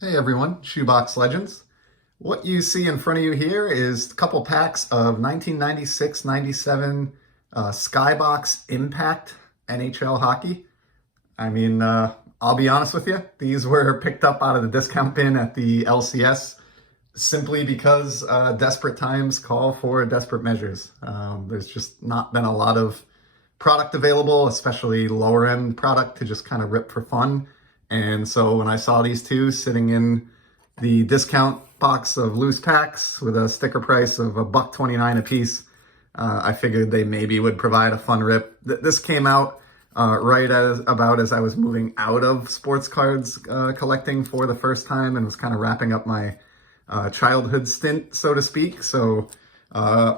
Hey everyone, Shoebox Legends. What you see in front of you here is a couple packs of 1996-97 Skybox Impact NHL hockey. I'll be honest with you, these were picked up out of the discount bin at the LCS simply because desperate times call for desperate measures. There's just not been a lot of product available, especially lower end product to just kind of rip for fun. And so when I saw these two sitting in the discount box of loose packs with a sticker price of $1.29 a piece, I figured they maybe would provide a fun rip. This came out right as I was moving out of sports cards collecting for the first time and was kind of wrapping up my childhood stint, so to speak. So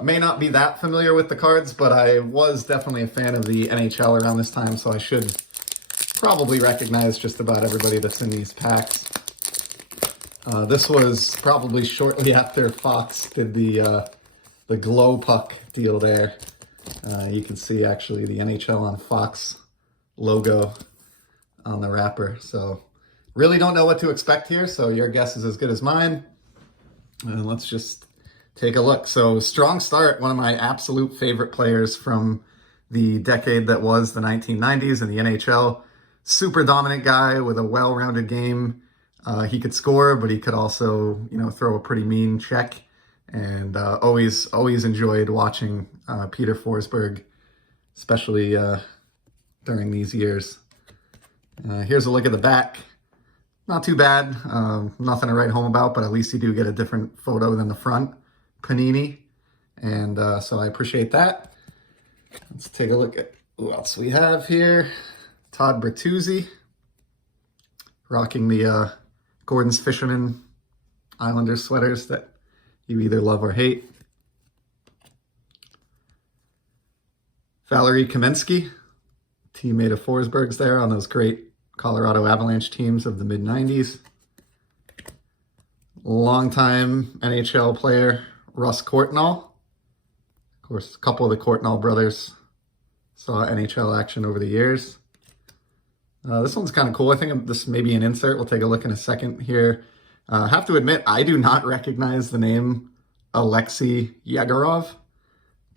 may not be that familiar with the cards, but I was definitely a fan of the NHL around this time, so I should probably recognize just about everybody that's in these packs. This was probably shortly after Fox did the glow puck deal there. You can see actually the NHL on Fox logo on the wrapper. So really don't know what to expect here, so your guess is as good as mine. And let's just take a look. So strong start, one of my absolute favorite players from the decade that was the 1990s in the NHL. Super dominant guy with a well-rounded game. He could score, but he could also, throw a pretty mean check. And always enjoyed watching Peter Forsberg, especially during these years. Here's a look at the back. Not too bad. Nothing to write home about, but at least you do get a different photo than the front. Panini. And so I appreciate that. Let's take a look at who else we have here. Todd Bertuzzi, rocking the Gordon's Fisherman Islanders sweaters that you either love or hate. Valerie Kamensky, teammate of Forsberg's there on those great Colorado Avalanche teams of the mid-90s. Longtime NHL player Russ Courtnall. Of course, a couple of the Courtnall brothers saw NHL action over the years. This one's kind of cool. I think this may be an insert. We'll take a look in a second here. I have to admit, I do not recognize the name Alexei Yegorov,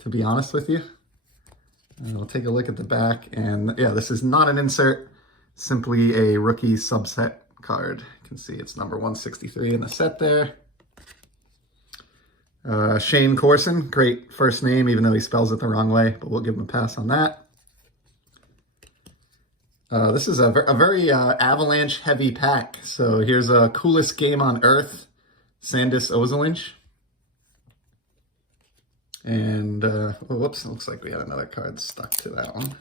to be honest with you. We'll take a look at the back. And yeah, this is not an insert, simply a rookie subset card. You can see it's number 163 in the set there. Shane Corson, great first name, even though he spells it the wrong way, but we'll give him a pass on that. This is a very Avalanche-heavy pack. So here's a coolest game on Earth, Sandis Ozolinsh. And, whoops, looks like we had another card stuck to that one.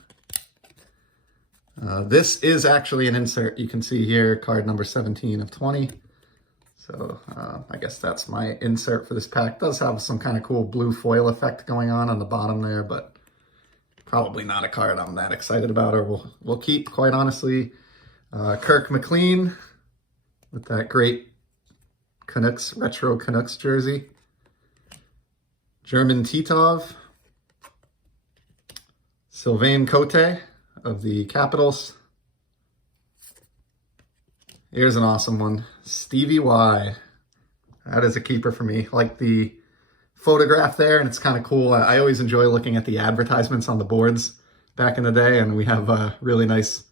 This is actually an insert. You can see here, card number 17 of 20. So I guess that's my insert for this pack. It does have some kind of cool blue foil effect going on the bottom there, but probably not a card I'm that excited about or we'll keep, quite honestly. Kirk McLean with that great Canucks, retro Canucks jersey. German Titov. Sylvain Cote of the Capitals. Here's an awesome one. Stevie Y. That is a keeper for me. Like the photograph there, and it's kind of cool. I always enjoy looking at the advertisements on the boards back in the day, and we have a really nice,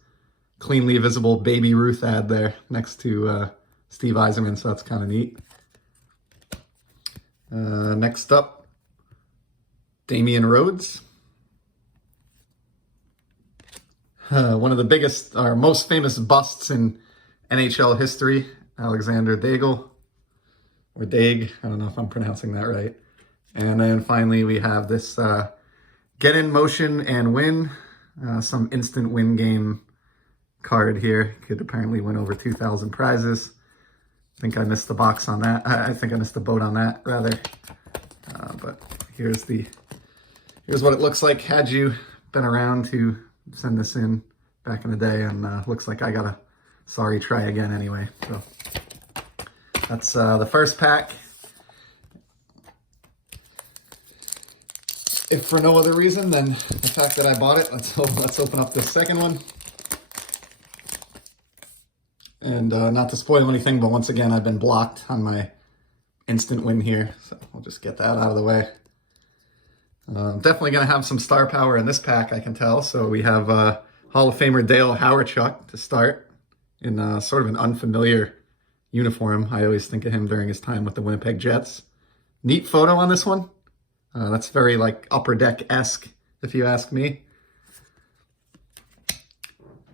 cleanly visible Baby Ruth ad there next to Steve Yzerman, so that's kind of neat. Next up, Damien Rhodes. One of the biggest, or most famous busts in NHL history, Alexander Daigle, or Daig, I don't know if I'm pronouncing that right. And then finally we have this Get in Motion and Win, some instant win game card here. Could apparently win over 2,000 prizes. I think I missed the box on that. I think I missed the boat on that, rather. But here's what it looks like had you been around to send this in back in the day, and looks like I got a sorry try again anyway. So that's the first pack. If for no other reason than the fact that I bought it, let's open up this second one. And not to spoil anything, but once again, I've been blocked on my instant win here. So we'll just get that out of the way. Definitely going to have some star power in this pack, I can tell. So we have Hall of Famer Dale Hawerchuk to start in sort of an unfamiliar uniform. I always think of him during his time with the Winnipeg Jets. Neat photo on this one. That's very like Upper Deck-esque, if you ask me.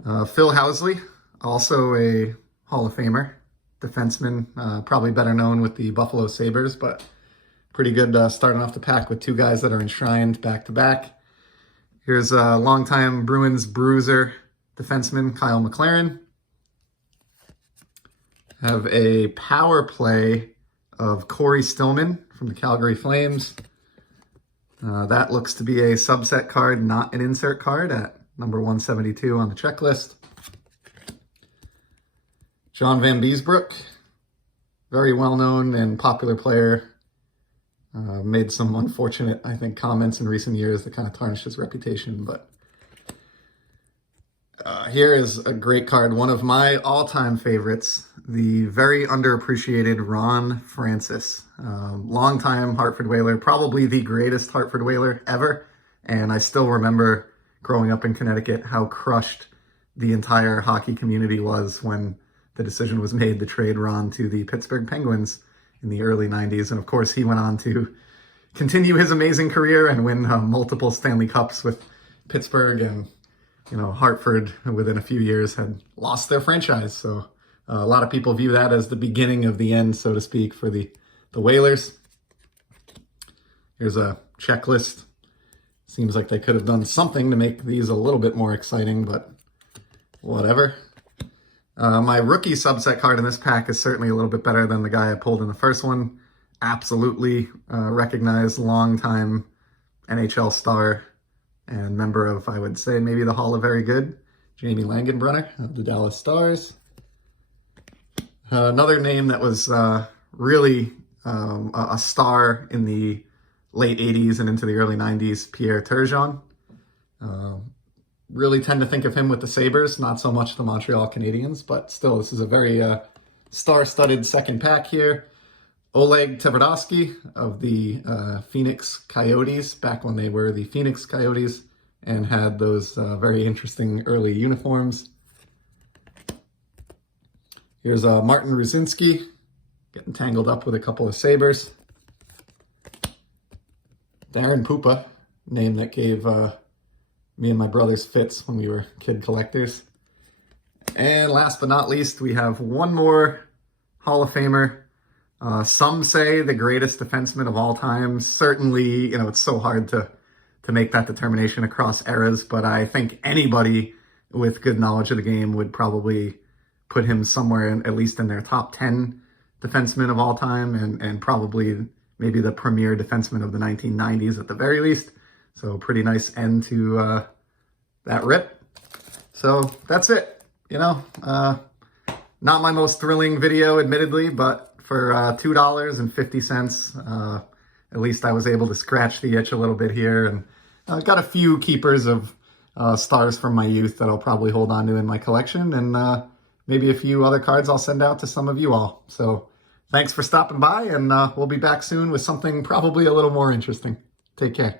Phil Housley, also a Hall of Famer, defenseman, probably better known with the Buffalo Sabres, but pretty good starting off the pack with two guys that are enshrined back-to-back. Here's a longtime Bruins bruiser defenseman, Kyle McLaren. Have a power play of Corey Stillman from the Calgary Flames. That looks to be a subset card, not an insert card, at number 172 on the checklist. John Van Beesbrook, very well-known and popular player. Made some unfortunate, I think, comments in recent years that kind of tarnished his reputation. But here is a great card, one of my all-time favorites, the very underappreciated Ron Francis. Longtime Hartford Whaler, probably the greatest Hartford Whaler ever. And I still remember growing up in Connecticut how crushed the entire hockey community was when the decision was made to trade Ron to the Pittsburgh Penguins in the early 90s. And of course, he went on to continue his amazing career and win multiple Stanley Cups with Pittsburgh. And, you know, Hartford, within a few years, had lost their franchise. So a lot of people view that as the beginning of the end, so to speak, for the Whalers. Here's a checklist. Seems like they could have done something to make these a little bit more exciting, but whatever. My rookie subset card in this pack is certainly a little bit better than the guy I pulled in the first one. Absolutely recognized longtime NHL star and member of, I would say, maybe the Hall of Very Good, Jamie Langenbrunner of the Dallas Stars. Another name that was really a star in the late 80s and into the early 90s, Pierre Turgeon. Really tend to think of him with the Sabres, not so much the Montreal Canadiens, but still, this is a very star-studded second pack here. Oleg Tverdovsky of the Phoenix Coyotes, back when they were the Phoenix Coyotes and had those very interesting early uniforms. Here's Martin Ruzinski, getting tangled up with a couple of Sabres. Darren Pupa, name that gave me and my brothers fits when we were kid collectors. And last but not least, we have one more Hall of Famer. Some say the greatest defenseman of all time. Certainly, you know, it's so hard to make that determination across eras, but I think anybody with good knowledge of the game would probably put him somewhere, at least in their top 10 defensemen of all time, and probably maybe the premier defenseman of the 1990s at the very least. So pretty nice end to that rip. So that's it. You know, not my most thrilling video, admittedly, but for $2.50, at least I was able to scratch the itch a little bit here. And I've got a few keepers of stars from my youth that I'll probably hold on to in my collection. And maybe a few other cards I'll send out to some of you all. So thanks for stopping by, and we'll be back soon with something probably a little more interesting. Take care.